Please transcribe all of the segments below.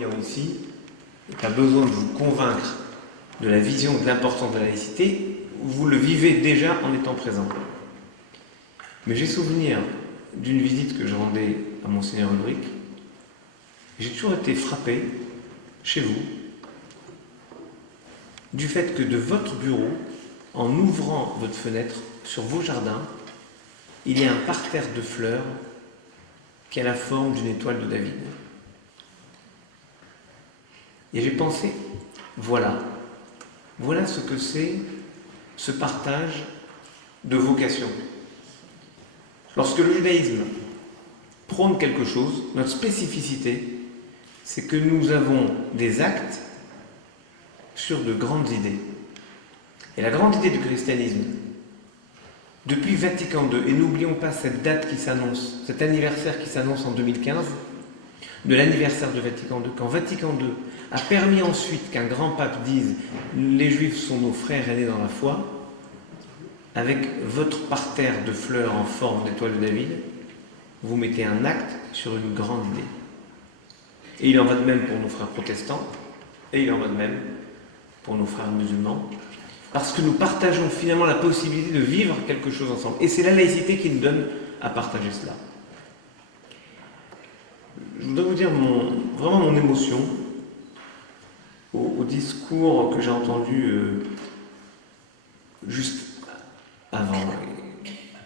croyant ici n'ai pas besoin de vous convaincre de la vision de l'importance de la laïcité, vous le vivez déjà en étant présent. Mais j'ai souvenir d'une visite que je rendais à Monseigneur Ulrich. J'ai toujours été frappé, chez vous, du fait que de votre bureau, en ouvrant votre fenêtre sur vos jardins, il y a un parterre de fleurs qui a la forme d'une étoile de David. Et j'ai pensé, voilà ce que c'est, ce partage de vocation. Lorsque le judaïsme prône quelque chose, notre spécificité, c'est que nous avons des actes sur de grandes idées. Et la grande idée du christianisme, depuis Vatican II, et n'oublions pas cette date qui s'annonce, cet anniversaire qui s'annonce en 2015, de l'anniversaire de Vatican II, quand Vatican II a permis ensuite qu'un grand pape dise « les Juifs sont nos frères aînés dans la foi », avec votre parterre de fleurs en forme d'étoile de David, vous mettez un acte sur une grande idée. Et il en va de même pour nos frères protestants, et il en va de même pour nos frères musulmans, parce que nous partageons finalement la possibilité de vivre quelque chose ensemble. Et c'est la laïcité qui nous donne à partager cela. Je voudrais vous dire vraiment mon émotion au discours que j'ai entendu juste avant.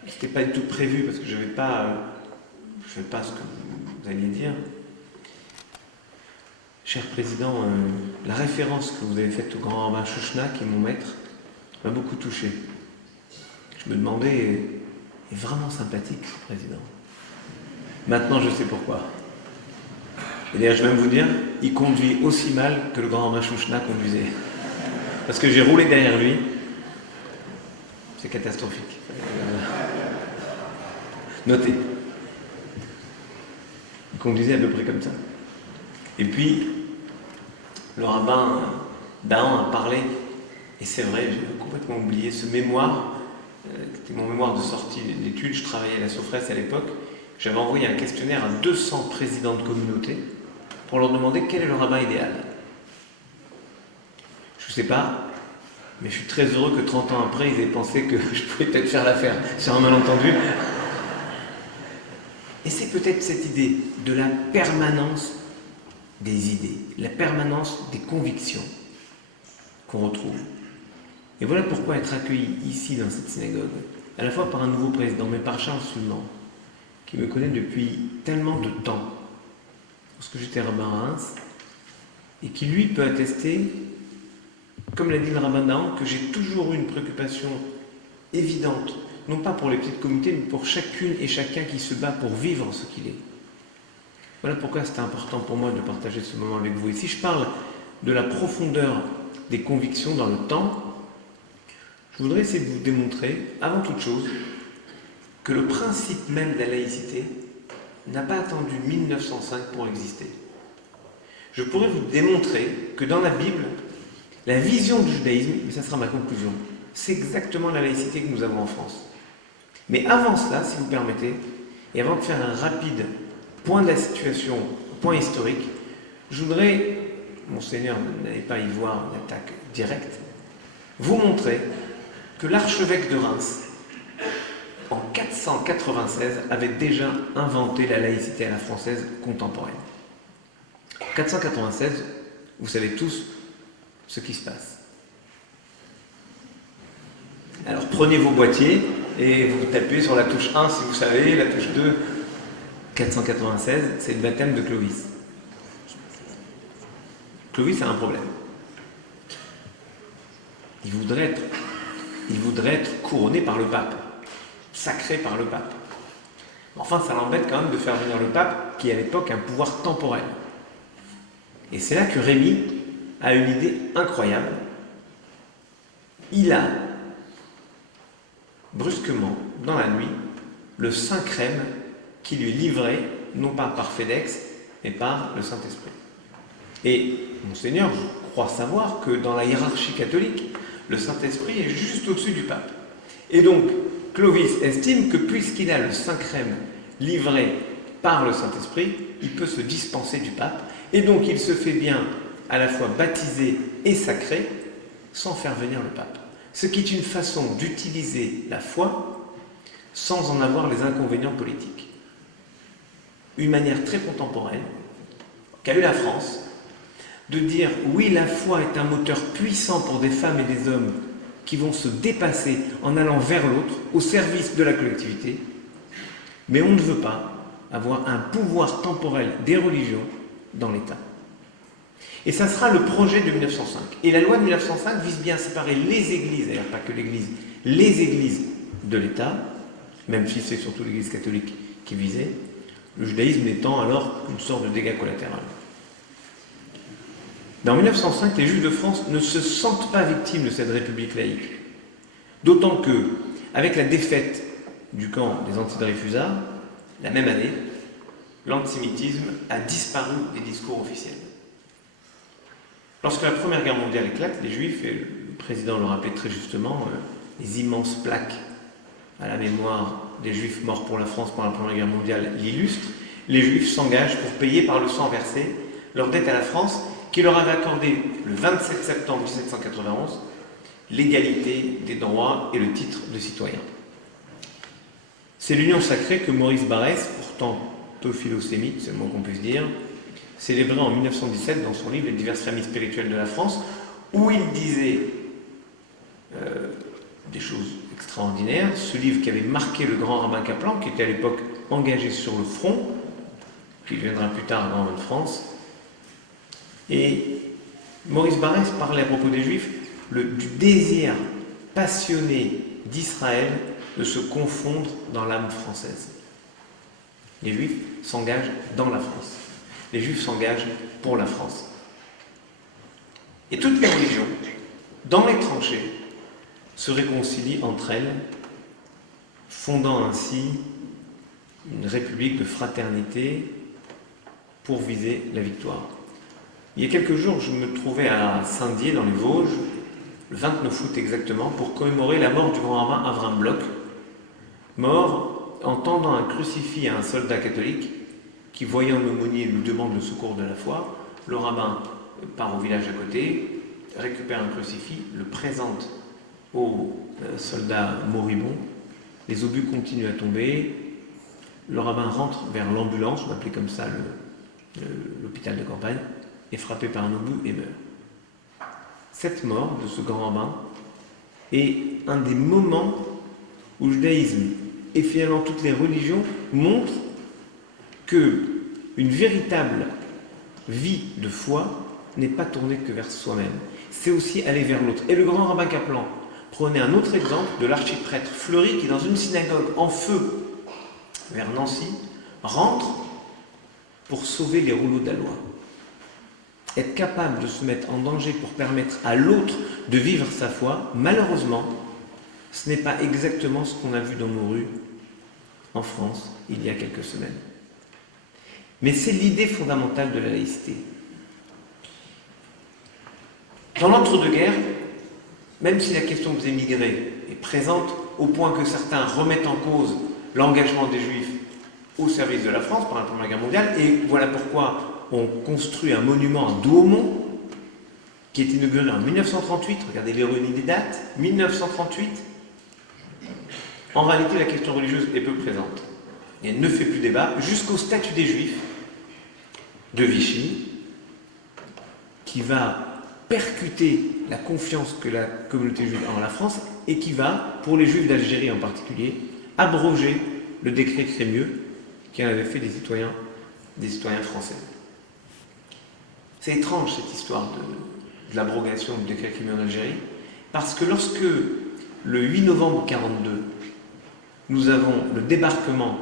C'était pas du tout prévu parce que je ne savais pas ce que vous alliez dire. Cher Président, la référence que vous avez faite au grand rabbin Chouchna, qui est mon maître, m'a beaucoup touché. Je me demandais, il est vraiment sympathique ce président. Maintenant je sais pourquoi. Et d'ailleurs, je vais même vous dire, il conduit aussi mal que le grand rabbin Chouchna conduisait. Parce que j'ai roulé derrière lui. C'est catastrophique. Notez. Il conduisait à peu près comme ça. Et puis, le rabbin Dahan a parlé, et c'est vrai, j'ai complètement oublié ce mémoire, c'était mon mémoire de sortie d'études, je travaillais à la Sophresse à l'époque, j'avais envoyé un questionnaire à 200 présidents de communautés pour leur demander quel est le rabbin idéal. Je ne sais pas, mais je suis très heureux que 30 ans après, ils aient pensé que je pouvais peut-être faire l'affaire sur un malentendu. Et c'est peut-être cette idée de la permanence des idées, la permanence des convictions qu'on retrouve. Et voilà pourquoi être accueilli ici dans cette synagogue, à la fois par un nouveau président, mais par Charles Sulman, qui me connaît depuis tellement de temps, lorsque j'étais rabbin à Reims, et qui lui peut attester, comme l'a dit le rabbin Dahan, que j'ai toujours eu une préoccupation évidente, non pas pour les petites communautés, mais pour chacune et chacun qui se bat pour vivre ce qu'il est. Voilà pourquoi c'est important pour moi de partager ce moment avec vous. Et si je parle de la profondeur des convictions dans le temps, je voudrais essayer de vous démontrer, avant toute chose, que le principe même de la laïcité n'a pas attendu 1905 pour exister. Je pourrais vous démontrer que dans la Bible, la vision du judaïsme, mais ça sera ma conclusion, c'est exactement la laïcité que nous avons en France. Mais avant cela, si vous permettez, et avant de faire un rapide point de la situation, point historique, je voudrais, Monseigneur n'allez pas y voir une attaque directe, vous montrer que l'archevêque de Reims, en 496, avait déjà inventé la laïcité à la française contemporaine. En 496, vous savez tous ce qui se passe. Alors prenez vos boîtiers et vous tapez sur la touche 1 si vous savez, la touche 2, 496, c'est le baptême de Clovis. Clovis a un problème. Il voudrait être couronné par le pape, sacré par le pape. Enfin, ça l'embête quand même de faire venir le pape, qui à l'époque a un pouvoir temporel. Et c'est là que Rémi a une idée incroyable. Il a, brusquement, dans la nuit, le Saint-Crème qui lui livrait, non pas par FedEx, mais par le Saint-Esprit. Et, Monseigneur, je crois savoir que dans la hiérarchie catholique, le Saint-Esprit est juste au-dessus du pape. Et donc, Clovis estime que puisqu'il a le Saint-Crème livré par le Saint-Esprit, il peut se dispenser du pape, et donc il se fait bien à la fois baptiser et sacrer sans faire venir le pape. Ce qui est une façon d'utiliser la foi sans en avoir les inconvénients politiques. Une manière très contemporaine qu'a eu la France de dire oui, la foi est un moteur puissant pour des femmes et des hommes qui vont se dépasser en allant vers l'autre, au service de la collectivité, mais on ne veut pas avoir un pouvoir temporel des religions dans l'État. Et ça sera le projet de 1905. Et la loi de 1905 vise bien à séparer les églises, d'ailleurs pas que l'Église, les églises de l'État, même si c'est surtout l'Église catholique qui visait, le judaïsme étant alors une sorte de dégât collatéral. En 1905, les Juifs de France ne se sentent pas victimes de cette république laïque. D'autant que, avec la défaite du camp des anti-Dreyfusards, la même année, l'antisémitisme a disparu des discours officiels. Lorsque la Première Guerre mondiale éclate, les Juifs, et le président le rappelait très justement, les immenses plaques à la mémoire des Juifs morts pour la France pendant la Première Guerre mondiale l'illustrent, les Juifs s'engagent pour payer par le sang versé leur dette à la France, qui leur avait accordé le 27 septembre 1791 l'égalité des droits et le titre de citoyen. C'est l'union sacrée que Maurice Barrès, pourtant peu philosémite, c'est le mot qu'on puisse dire, célébrait en 1917 dans son livre « Les diverses familles spirituelles de la France », où il disait des choses extraordinaires. Ce livre qui avait marqué le grand rabbin Kaplan, qui était à l'époque engagé sur le front, qui deviendra plus tard grand rabbin de France. Et Maurice Barrès parlait à propos des Juifs du désir passionné d'Israël de se confondre dans l'âme française. Les Juifs s'engagent dans la France. Les Juifs s'engagent pour la France. Et toutes les religions, dans les tranchées, se réconcilient entre elles, fondant ainsi une république de fraternité pour viser la victoire. Il y a quelques jours, je me trouvais à Saint-Dié, dans les Vosges, le 29 août exactement, pour commémorer la mort du grand rabbin Avram Bloch, mort en tendant un crucifix à un soldat catholique qui, voyant l'aumônier, lui demande le secours de la foi. Le rabbin part au village à côté, récupère un crucifix, le présente au soldat moribond. Les obus continuent à tomber. Le rabbin rentre vers l'ambulance, on appelait comme ça l'hôpital de campagne, est frappé par un obus et meurt. Cette mort de ce grand rabbin est un des moments où le judaïsme et finalement toutes les religions montrent que une véritable vie de foi n'est pas tournée que vers soi-même. C'est aussi aller vers l'autre. Et le grand rabbin Kaplan prenait un autre exemple de l'archiprêtre Fleury qui, dans une synagogue en feu vers Nancy, rentre pour sauver les rouleaux de la loi. Être capable de se mettre en danger pour permettre à l'autre de vivre sa foi, malheureusement, ce n'est pas exactement ce qu'on a vu dans nos rues en France il y a quelques semaines. Mais c'est l'idée fondamentale de la laïcité. Dans l'entre-deux-guerres, même si la question des émigrés est présente au point que certains remettent en cause l'engagement des Juifs au service de la France pendant la Première Guerre mondiale, et voilà pourquoi on construit un monument à Douaumont qui est inauguré en 1938, regardez l'ironie des dates, 1938. En réalité, la question religieuse est peu présente. Et elle ne fait plus débat jusqu'au statut des Juifs de Vichy, qui va percuter la confiance que la communauté juive a en la France et qui va, pour les Juifs d'Algérie en particulier, abroger le décret Crémieux qui en avait fait des citoyens français. C'est étrange cette histoire de l'abrogation du décret Crémieux en Algérie, parce que lorsque, le 8 novembre 1942, nous avons le débarquement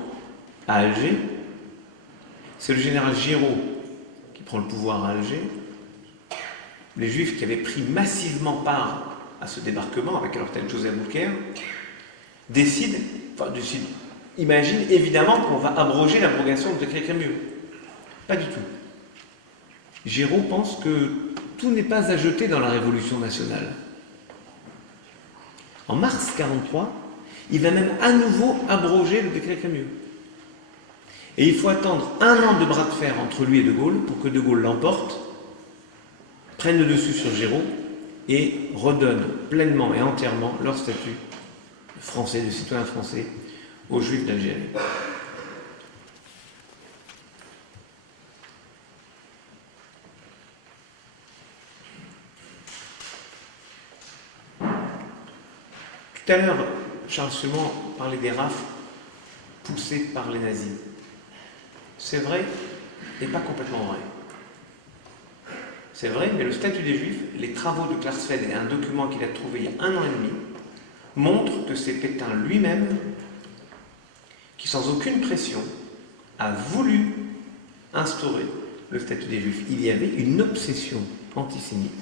à Alger, c'est le général Giraud qui prend le pouvoir à Alger. Les Juifs qui avaient pris massivement part à ce débarquement, avec à leur tête Joseph Boulker, imaginent évidemment qu'on va abroger l'abrogation du décret Crémieux. Pas du tout. Giraud pense que tout n'est pas à jeter dans la Révolution nationale. En mars 1943, il va même à nouveau abroger le décret Crémieux. Et il faut attendre un an de bras de fer entre lui et De Gaulle pour que De Gaulle l'emporte, prenne le dessus sur Giraud et redonne pleinement et entièrement leur statut de français, de citoyen français, aux Juifs d'Algérie. Tout à l'heure, Charles Seulement parlait des rafles poussées par les nazis. C'est vrai et pas complètement vrai. C'est vrai, mais le statut des Juifs, les travaux de Klarsfeld et un document qu'il a trouvé il y a 1 an et demi, montrent que c'est Pétain lui-même qui, sans aucune pression, a voulu instaurer le statut des Juifs. Il y avait une obsession antisémite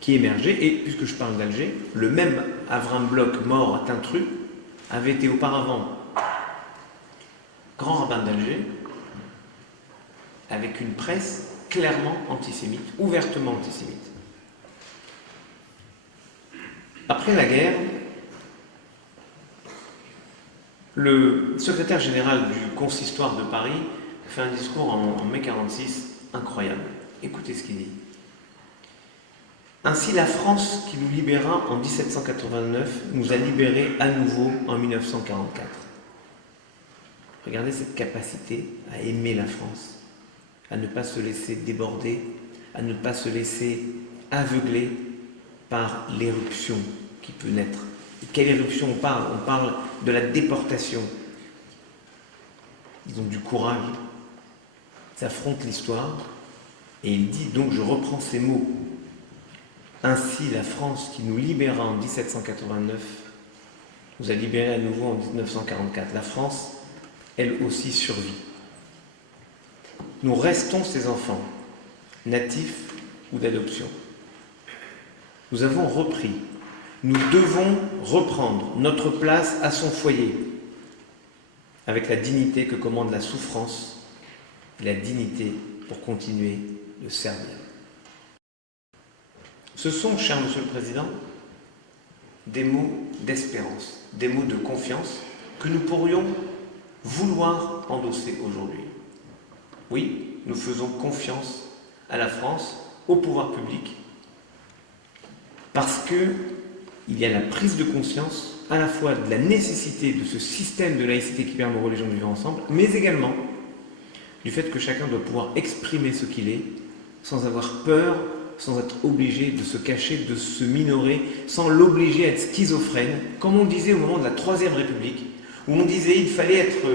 qui émergeait, et puisque je parle d'Alger, le même Avram Bloch, mort à Tintru, avait été auparavant grand rabbin d'Alger, avec une presse clairement antisémite, ouvertement antisémite. Après la guerre, le secrétaire général du consistoire de Paris fait un discours en mai 1946 incroyable. Écoutez ce qu'il dit. Ainsi, la France qui nous libéra en 1789 nous a libérés à nouveau en 1944. Regardez cette capacité à aimer la France, à ne pas se laisser déborder, à ne pas se laisser aveugler par l'éruption qui peut naître. Et quelle éruption on parle? On parle de la déportation. Ils ont du courage, ils affrontent l'histoire, et il dit, donc je reprends ces mots, ainsi la France qui nous libéra en 1789 nous a libérés à nouveau en 1944. La France, elle aussi, survit. Nous restons ses enfants, natifs ou d'adoption. Nous avons repris, nous devons reprendre notre place à son foyer, avec la dignité que commande la souffrance, et la dignité pour continuer de servir. Ce sont, cher Monsieur le Président, des mots d'espérance, des mots de confiance que nous pourrions vouloir endosser aujourd'hui. Oui, nous faisons confiance à la France, au pouvoir public, parce qu'il y a la prise de conscience à la fois de la nécessité de ce système de laïcité qui permet aux religions de vivre ensemble, mais également du fait que chacun doit pouvoir exprimer ce qu'il est, sans avoir peur, sans être obligé de se cacher, de se minorer, sans l'obliger à être schizophrène, comme on disait au moment de la Troisième République, où on disait qu'il fallait être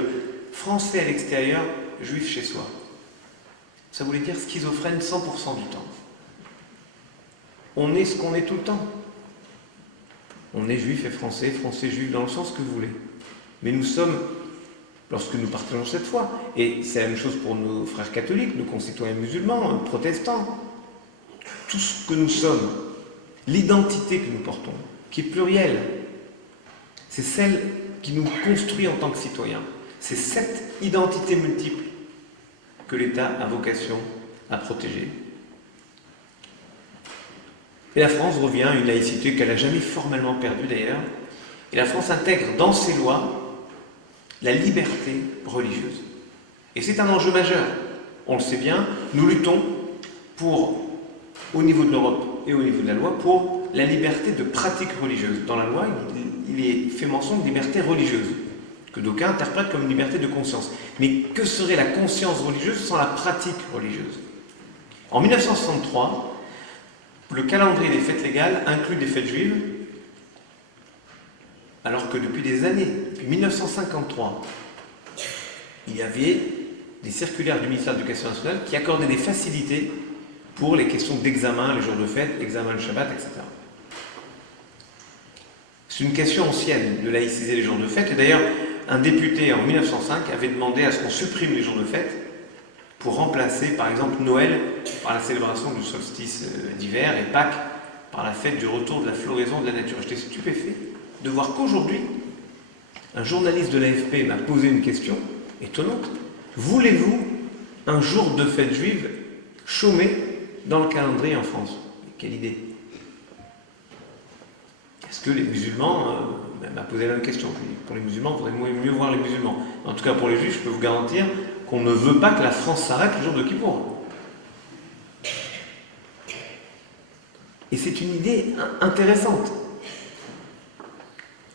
français à l'extérieur, juif chez soi. Ça voulait dire schizophrène 100% du temps. On est ce qu'on est tout le temps. On est juif et français, français juif dans le sens que vous voulez. Mais nous sommes, lorsque nous partageons cette foi, et c'est la même chose pour nos frères catholiques, nos concitoyens musulmans, protestants, tout ce que nous sommes, l'identité que nous portons, qui est plurielle, c'est celle qui nous construit en tant que citoyens. C'est cette identité multiple que l'État a vocation à protéger. Et la France revient à une laïcité qu'elle n'a jamais formellement perdue d'ailleurs, et la France intègre dans ses lois la liberté religieuse. Et c'est un enjeu majeur. On le sait bien, nous luttons pour, au niveau de l'Europe et au niveau de la loi, pour la liberté de pratique religieuse. Dans la loi, il est fait mention de liberté religieuse, que d'aucuns interprètent comme une liberté de conscience. Mais que serait la conscience religieuse sans la pratique religieuse? En 1963, le calendrier des fêtes légales inclut des fêtes juives, alors que depuis des années, depuis 1953, il y avait des circulaires du ministère de l'Éducation nationale qui accordaient des facilités pour les questions d'examen, les jours de fête, examen le Shabbat, etc. C'est une question ancienne de laïciser les jours de fête, et d'ailleurs, un député en 1905 avait demandé à ce qu'on supprime les jours de fête pour remplacer, par exemple, Noël par la célébration du solstice d'hiver et Pâques par la fête du retour de la floraison de la nature. J'étais stupéfait de voir qu'aujourd'hui, un journaliste de l'AFP m'a posé une question étonnante. Voulez-vous un jour de fête juive chômé dans le calendrier en France? Quelle idée! Est-ce que les musulmans m'a posé la même question. Pour les musulmans, il faudrait mieux voir les musulmans. En tout cas, pour les juifs, je peux vous garantir qu'on ne veut pas que la France s'arrête le jour de Kippour. Et c'est une idée intéressante.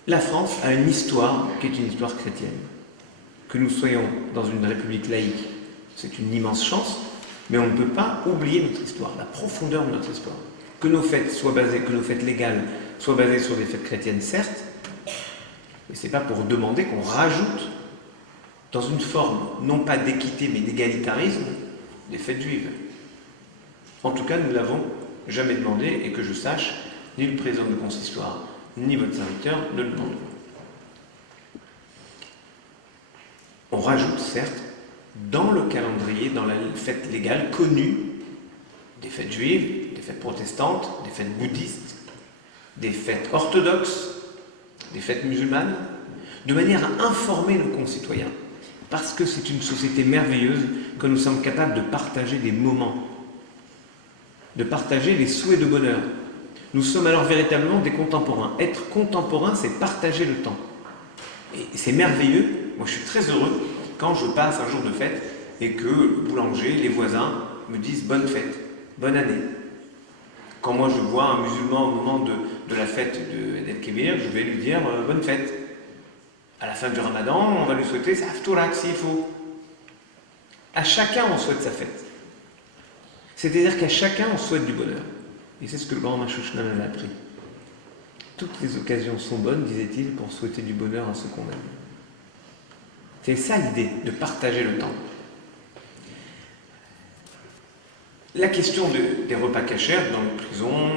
La France a une histoire qui est une histoire chrétienne. Que nous soyons dans une république laïque, c'est une immense chance, mais on ne peut pas oublier notre histoire, la profondeur de notre histoire. Que nos fêtes soient basées, que nos fêtes légales soient basées sur des fêtes chrétiennes, certes, mais ce n'est pas pour demander qu'on rajoute, dans une forme non pas d'équité mais d'égalitarisme, des fêtes juives. En tout cas, nous ne l'avons jamais demandé, et que je sache, ni le président du consistoire, ni votre serviteur ne le demandent. On rajoute, certes, dans le calendrier, dans la fête légale connue, des fêtes juives, des fêtes protestantes, des fêtes bouddhistes, des fêtes orthodoxes, des fêtes musulmanes, de manière à informer nos concitoyens. Parce que c'est une société merveilleuse que nous sommes capables de partager des moments, de partager les souhaits de bonheur. Nous sommes alors véritablement des contemporains. Être contemporain, c'est partager le temps. Et c'est merveilleux. Moi, je suis très heureux quand je passe un jour de fête et que le boulanger, les voisins me disent « bonne fête, bonne année ». Quand moi, je vois un musulman au moment de la fête d'El Kébir, je vais lui dire « bonne fête ». À la fin du ramadan, on va lui souhaiter « Safturak s'il faut ». À chacun, on souhaite sa fête. C'est-à-dire qu'à chacun, on souhaite du bonheur. Et c'est ce que le grand Mashouchna m'avait appris. Toutes les occasions sont bonnes, disait-il, pour souhaiter du bonheur à ceux qu'on aime. C'est ça l'idée, de partager le temps. La question des repas cachers dans les prisons,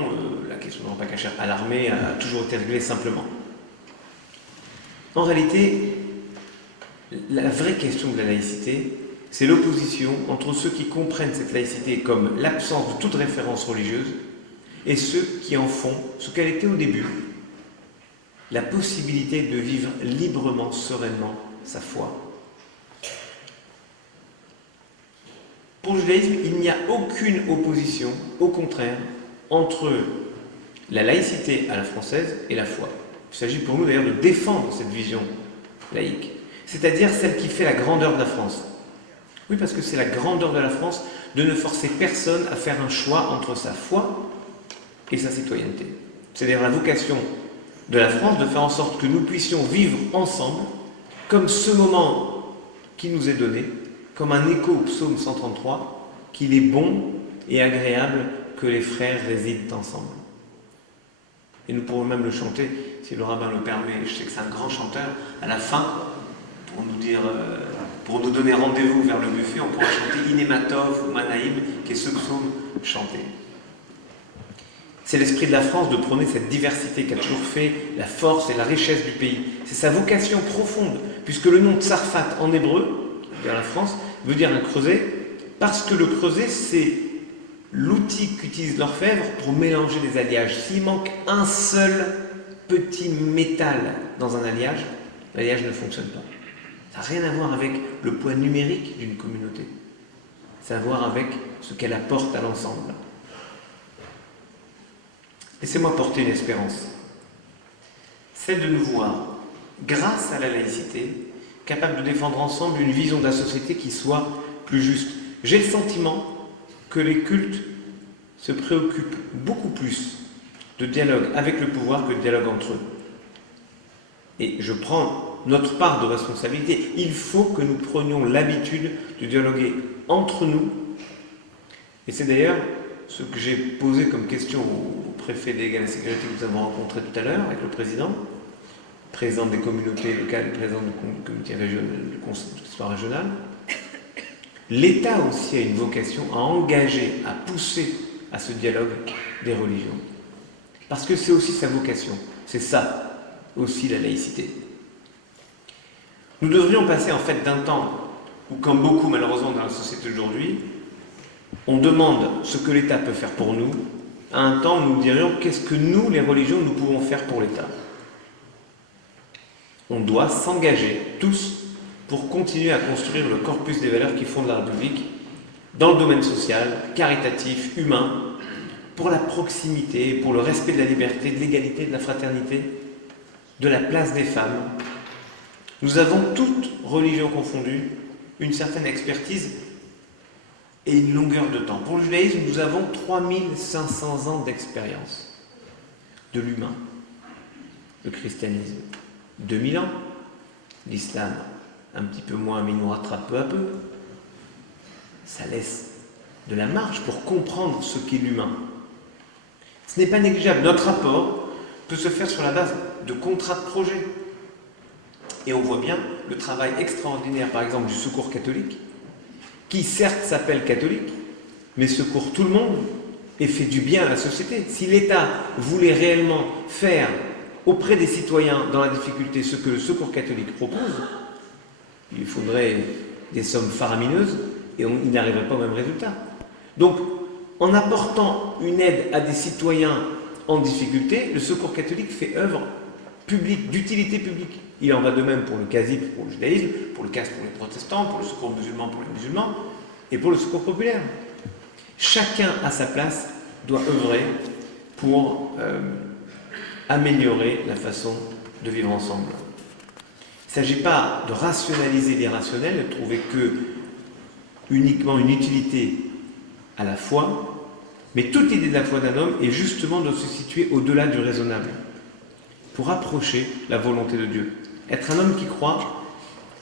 la question des repas cachers à l'armée a toujours été réglée simplement. En réalité, la vraie question de la laïcité, c'est l'opposition entre ceux qui comprennent cette laïcité comme l'absence de toute référence religieuse et ceux qui en font ce qu'elle était au début, la possibilité de vivre librement, sereinement sa foi. Pour le judaïsme, il n'y a aucune opposition, au contraire, entre la laïcité à la française et la foi. Il s'agit pour nous d'ailleurs de défendre cette vision laïque, c'est-à-dire celle qui fait la grandeur de la France. Oui, parce que c'est la grandeur de la France de ne forcer personne à faire un choix entre sa foi et sa citoyenneté. C'est-à-dire la vocation de la France de faire en sorte que nous puissions vivre ensemble, comme ce moment qui nous est donné, comme un écho au psaume 133, qu'il est bon et agréable que les frères résident ensemble. Et nous pourrons même le chanter, si le rabbin le permet, je sais que c'est un grand chanteur, à la fin, pour nous dire, pour nous donner rendez-vous vers le buffet, on pourra chanter Inematov ou Manaïm, qui est ce psaume chanté. C'est l'esprit de la France de prôner cette diversité qui a toujours fait la force et la richesse du pays. C'est sa vocation profonde, puisque le nom Tsarfat en hébreu, qui veut dire la France, veut dire un creuset, parce que le creuset, c'est l'outil qu'utilise l'orfèvre pour mélanger des alliages. S'il manque un seul petit métal dans un alliage, l'alliage ne fonctionne pas. Ça n'a rien à voir avec le poids numérique d'une communauté. Ça a à voir avec ce qu'elle apporte à l'ensemble. Laissez-moi porter une espérance. Celle de nous voir, grâce à la laïcité, capables de défendre ensemble une vision de la société qui soit plus juste. J'ai le sentiment que les cultes se préoccupent beaucoup plus de dialogue avec le pouvoir que de dialogue entre eux. Et je prends notre part de responsabilité. Il faut que nous prenions l'habitude de dialoguer entre nous. Et c'est d'ailleurs ce que j'ai posé comme question au préfet délégué à la sécurité que nous avons rencontré tout à l'heure avec le président des communautés locales, président du comité régional, du consistoire régional. L'État aussi a une vocation à engager, à pousser à ce dialogue des religions. Parce que c'est aussi sa vocation. C'est ça aussi la laïcité. Nous devrions passer en fait d'un temps où, comme beaucoup malheureusement dans la société d'aujourd'hui, on demande ce que l'État peut faire pour nous, à un temps où nous dirions qu'est-ce que nous, les religions, nous pouvons faire pour l'État. On doit s'engager tous pour continuer à construire le corpus des valeurs qui fondent la République dans le domaine social, caritatif, humain, pour la proximité, pour le respect de la liberté, de l'égalité, de la fraternité. de la place des femmes. Nous avons, toutes religions confondues, une certaine expertise et une longueur de temps. Pour le judaïsme, nous avons 3500 ans d'expérience de l'humain. Le christianisme, 2000 ans. L'islam, un petit peu moins, mais il nous rattrape peu à peu. Ça laisse de la marge pour comprendre ce qu'est l'humain. Ce n'est pas négligeable. Notre rapport peut se faire sur la base de contrats de projet. Et on voit bien le travail extraordinaire, par exemple, du Secours catholique, qui certes s'appelle catholique, mais secourt tout le monde et fait du bien à la société. Si l'État voulait réellement faire auprès des citoyens dans la difficulté ce que le Secours catholique propose, il faudrait des sommes faramineuses et il n'arriverait pas au même résultat. Donc, en apportant une aide à des citoyens en difficulté, le Secours catholique fait œuvre publique, d'utilité publique. Il en va de même pour le CASIP, pour le judaïsme, pour le CAS pour les protestants, pour le Secours musulman pour les musulmans, et pour le Secours populaire. Chacun à sa place doit œuvrer pour améliorer la façon de vivre ensemble. Il ne s'agit pas de rationaliser l'irrationnel, de trouver que uniquement une utilité à la foi, mais toute idée de la foi d'un homme est justement de se situer au-delà du raisonnable, pour approcher la volonté de Dieu. Être un homme qui croit,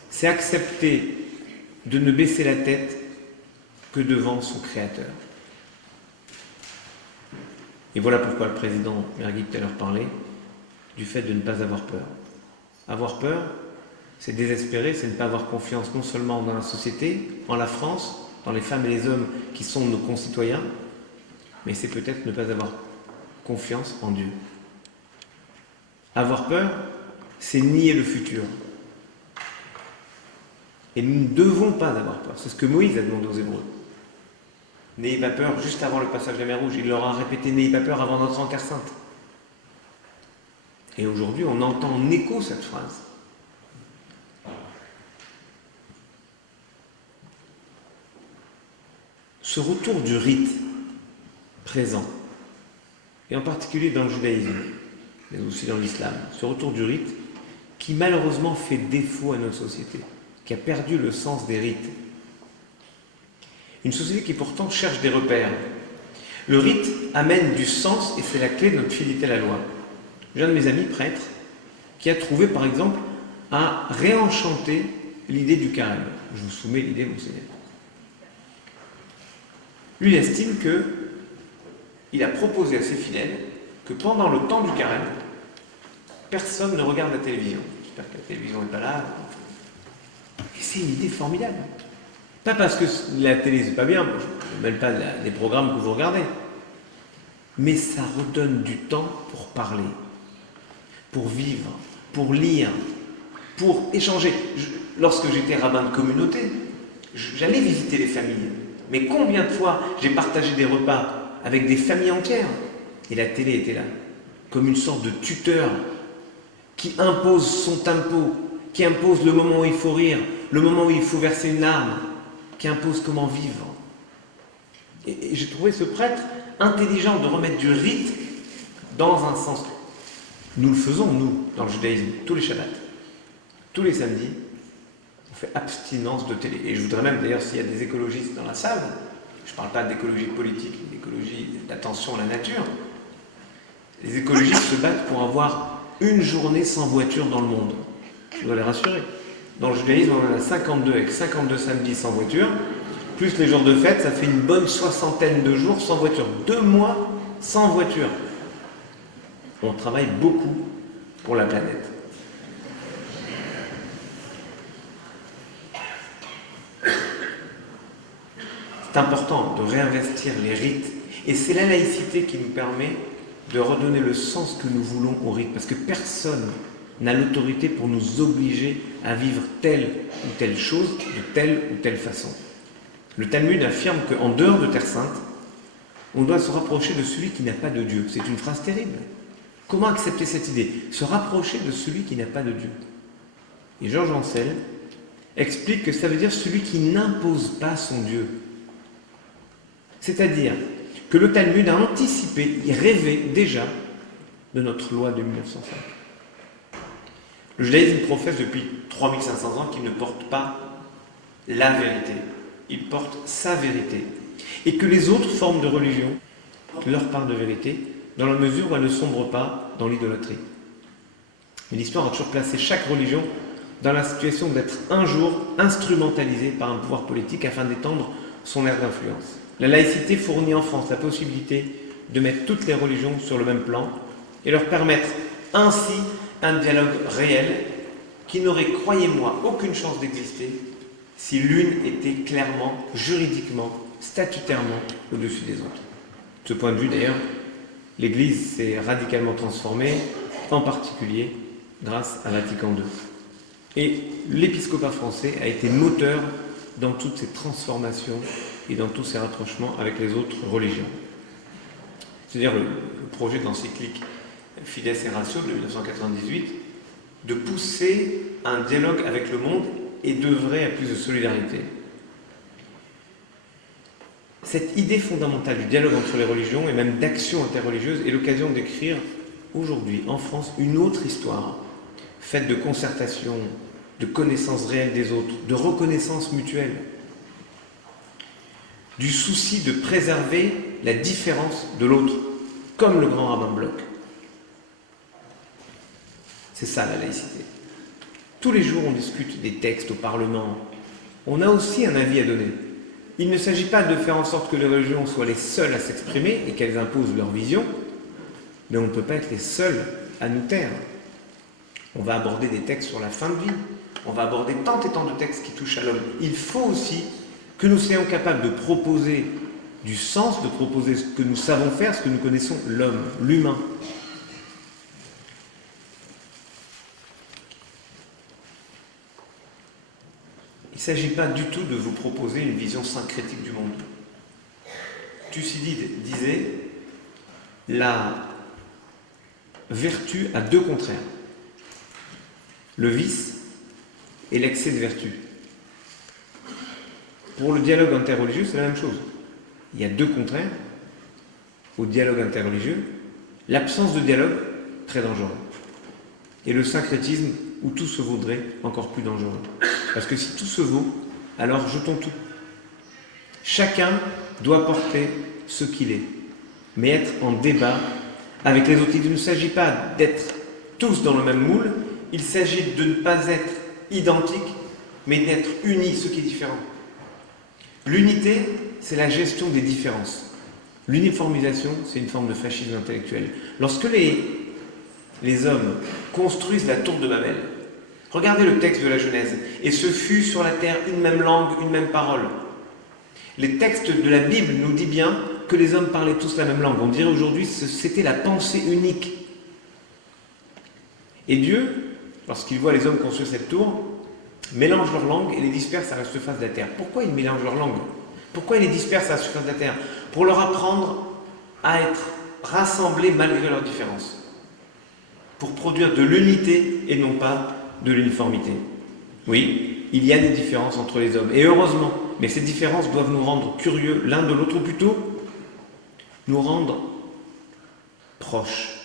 c'est accepter de ne baisser la tête que devant son Créateur. Et voilà pourquoi le président Mergui tout à l'heure parlait du fait de ne pas avoir peur. Avoir peur, c'est désespérer, c'est ne pas avoir confiance non seulement dans la société, en la France, dans les femmes et les hommes qui sont nos concitoyens, mais c'est peut-être ne pas avoir confiance en Dieu. Avoir peur, c'est nier le futur. Et nous ne devons pas avoir peur. C'est ce que Moïse a demandé aux Hébreux. N'ayez pas peur, juste avant le passage de la mer Rouge, il leur a répété « N'ayez pas peur avant d'entrer en Terre Sainte ». Et aujourd'hui, on entend en écho cette phrase. Ce retour du rite présent, et en particulier dans le judaïsme, mais aussi dans l'islam, ce retour du rite qui malheureusement fait défaut à notre société, qui a perdu le sens des rites. Une société qui pourtant cherche des repères. Le rite amène du sens et c'est la clé de notre fidélité à la loi. J'ai un de mes amis prêtres qui a trouvé par exemple à réenchanter l'idée du carême. Je vous soumets l'idée, monseigneur. Lui, il estime qu'il a proposé à ses fidèles que pendant le temps du carême, personne ne regarde la télévision. J'espère que la télévision n'est pas là. Et c'est une idée formidable. Pas parce que la télé c'est pas bien, je ne mêle pas des programmes que vous regardez, mais ça redonne du temps pour parler, pour vivre, pour lire, pour échanger. Lorsque j'étais rabbin de communauté, j'allais visiter les familles. Mais combien de fois j'ai partagé des repas avec des familles entières et la télé était là, comme une sorte de tuteur qui impose son tempo, qui impose le moment où il faut rire, le moment où il faut verser une larme, qui impose comment vivre. Et j'ai trouvé ce prêtre intelligent de remettre du rite dans un sens. Nous le faisons, nous, dans le judaïsme, tous les Shabbats, tous les samedis, on fait abstinence de télé. Et je voudrais même, d'ailleurs, s'il y a des écologistes dans la salle, je ne parle pas d'écologie politique, d'écologie d'attention à la nature, les écologistes se battent pour avoir une journée sans voiture dans le monde. Je dois les rassurer. Dans le judaïsme, on en a 52, avec 52 samedis sans voiture, plus les jours de fête, ça fait une bonne 60aine de jours sans voiture. 2 mois sans voiture. On travaille beaucoup pour la planète. C'est important de réinvestir les rites. Et c'est la laïcité qui nous permet de redonner le sens que nous voulons au rite. Parce que personne n'a l'autorité pour nous obliger à vivre telle ou telle chose de telle ou telle façon. Le Talmud affirme qu'en dehors de Terre Sainte, on doit se rapprocher de celui qui n'a pas de Dieu. C'est une phrase terrible. Comment accepter cette idée? Se rapprocher de celui qui n'a pas de Dieu. Et Georges Ancel explique que ça veut dire celui qui n'impose pas son Dieu. C'est-à-dire que le Talmud a anticipé, il rêvait déjà de notre loi de 1905. Le judaïsme professe depuis 3500 ans qu'il ne porte pas la vérité, il porte sa vérité. Et que les autres formes de religion portent leur part de vérité, dans la mesure où elles ne sombrent pas dans l'idolâtrie. Mais l'histoire a toujours placé chaque religion dans la situation d'être un jour instrumentalisée par un pouvoir politique afin d'étendre son aire d'influence. La laïcité fournit en France la possibilité de mettre toutes les religions sur le même plan et leur permettre ainsi un dialogue réel qui n'aurait, croyez-moi, aucune chance d'exister si l'une était clairement, juridiquement, statutairement au-dessus des autres. De ce point de vue, d'ailleurs, l'Église s'est radicalement transformée, en particulier grâce à Vatican II. Et l'épiscopat français a été moteur dans toutes ces transformations et dans tous ces rapprochements avec les autres religions. C'est-à-dire le projet de l'encyclique Fides et Ratio de 1998 de pousser un dialogue avec le monde et d'œuvrer à plus de solidarité. Cette idée fondamentale du dialogue entre les religions et même d'action interreligieuse est l'occasion d'écrire aujourd'hui en France une autre histoire faite de concertation, de connaissance réelle des autres, de reconnaissance mutuelle, du souci de préserver la différence de l'autre, comme le grand rabbin Bloch. C'est ça la laïcité. Tous les jours on discute des textes au Parlement. On a aussi un avis à donner. Il ne s'agit pas de faire en sorte que les religions soient les seules à s'exprimer et qu'elles imposent leur vision, mais on ne peut pas être les seuls à nous taire. On va aborder des textes sur la fin de vie, on va aborder tant et tant de textes qui touchent à l'homme. Il faut aussi que nous soyons capables de proposer du sens, de proposer ce que nous savons faire, ce que nous connaissons, l'homme, l'humain. Il ne s'agit pas du tout de vous proposer une vision syncrétique du monde. Thucydide disait « La vertu a deux contraires, le vice et l'excès de vertu. » Pour le dialogue interreligieux, c'est la même chose. Il y a deux contraires au dialogue interreligieux. L'absence de dialogue, très dangereux. Et le syncrétisme, où tout se vaudrait, encore plus dangereux. Parce que si tout se vaut, alors jetons tout. Chacun doit porter ce qu'il est, mais être en débat avec les autres. Il ne s'agit pas d'être tous dans le même moule, il s'agit de ne pas être identiques, mais d'être unis, ce qui est différent. L'unité, c'est la gestion des différences. L'uniformisation, c'est une forme de fascisme intellectuel. Lorsque les hommes construisent la tour de Babel, regardez le texte de la Genèse. « Et ce fut sur la terre une même langue, une même parole. » Les textes de la Bible nous disent bien que les hommes parlaient tous la même langue. On dirait aujourd'hui que c'était la pensée unique. Et Dieu, lorsqu'il voit les hommes construire cette tour, mélange leurs langues et les disperse à la surface de la terre. Pourquoi il mélange leurs langues? Pourquoi il les disperse à la surface de la terre? Pour leur apprendre à être rassemblés malgré leurs différences. Pour produire de l'unité et non pas de l'uniformité. Oui, il y a des différences entre les hommes, et heureusement, mais ces différences doivent nous rendre curieux l'un de l'autre, ou plutôt nous rendre proches.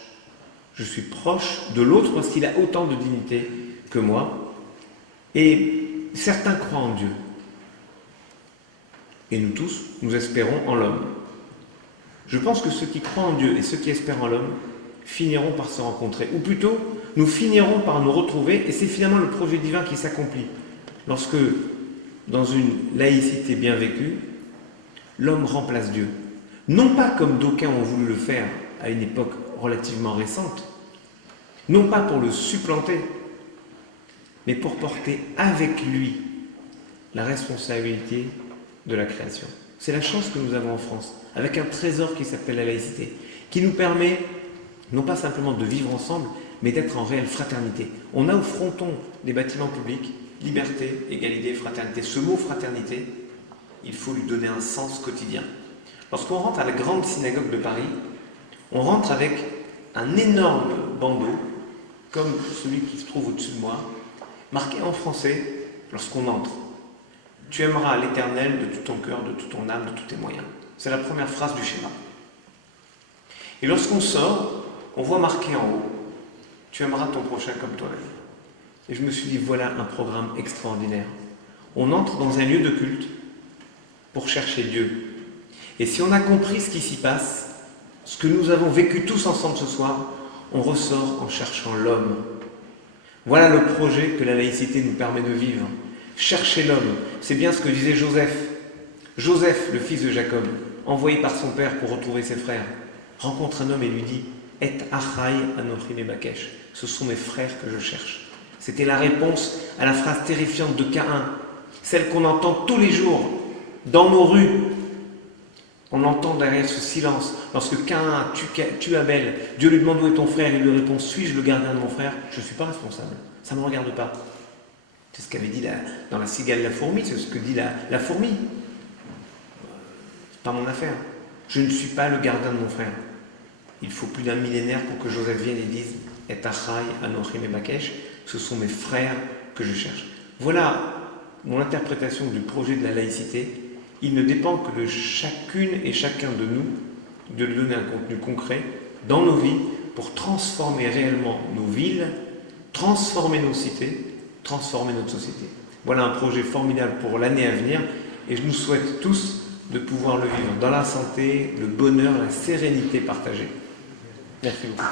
Je suis proche de l'autre parce qu'il a autant de dignité que moi, et certains croient en Dieu. Et nous tous, nous espérons en l'homme. Je pense que ceux qui croient en Dieu et ceux qui espèrent en l'homme finiront par se rencontrer, ou plutôt, nous finirons par nous retrouver, et c'est finalement le projet divin qui s'accomplit. Lorsque, dans une laïcité bien vécue, l'homme remplace Dieu. Non pas comme d'aucuns ont voulu le faire à une époque relativement récente, non pas pour le supplanter, mais pour porter avec lui la responsabilité de la création. C'est la chance que nous avons en France, avec un trésor qui s'appelle la laïcité, qui nous permet non pas simplement de vivre ensemble, mais d'être en réelle fraternité. On a au fronton des bâtiments publics liberté, égalité, fraternité. Ce mot fraternité, il faut lui donner un sens quotidien. Lorsqu'on rentre à la grande synagogue de Paris, on rentre avec un énorme bandeau, comme celui qui se trouve au-dessus de moi, marqué en français, lorsqu'on entre. Tu aimeras l'Éternel de tout ton cœur, de toute ton âme, de tous tes moyens. C'est la première phrase du schéma. Et lorsqu'on sort, on voit marqué en haut, tu aimeras ton prochain comme toi-même. Et je me suis dit, voilà un programme extraordinaire. On entre dans un lieu de culte pour chercher Dieu. Et si on a compris ce qui s'y passe, ce que nous avons vécu tous ensemble ce soir, on ressort en cherchant l'homme. Voilà le projet que la laïcité nous permet de vivre. Chercher l'homme, c'est bien ce que disait Joseph. Joseph, le fils de Jacob, envoyé par son père pour retrouver ses frères, rencontre un homme et lui dit « Et achai anochi mebakesh » ce sont mes frères que je cherche. C'était la réponse à la phrase terrifiante de Caïn, celle qu'on entend tous les jours dans nos rues. On entend derrière ce silence. Lorsque Caïn tue Abel, Dieu lui demande où est ton frère, il lui répond « Suis-je le gardien de mon frère ?» Je ne suis pas responsable, ça ne me regarde pas. C'est ce qu'avait dit dans la cigale la fourmi, c'est ce que dit la fourmi. C'est pas mon affaire. Je ne suis pas le gardien de mon frère. Il faut plus d'un millénaire pour que Joseph vienne et dise « Et achai anochi mebakesh » ce sont mes frères que je cherche. Voilà mon interprétation du projet de la laïcité. Il ne dépend que de chacune et chacun de nous de lui donner un contenu concret dans nos vies pour transformer réellement nos villes, transformer nos cités, transformer notre société. Voilà un projet formidable pour l'année à venir et je nous souhaite tous de pouvoir le vivre dans la santé, le bonheur, la sérénité partagée. Merci beaucoup.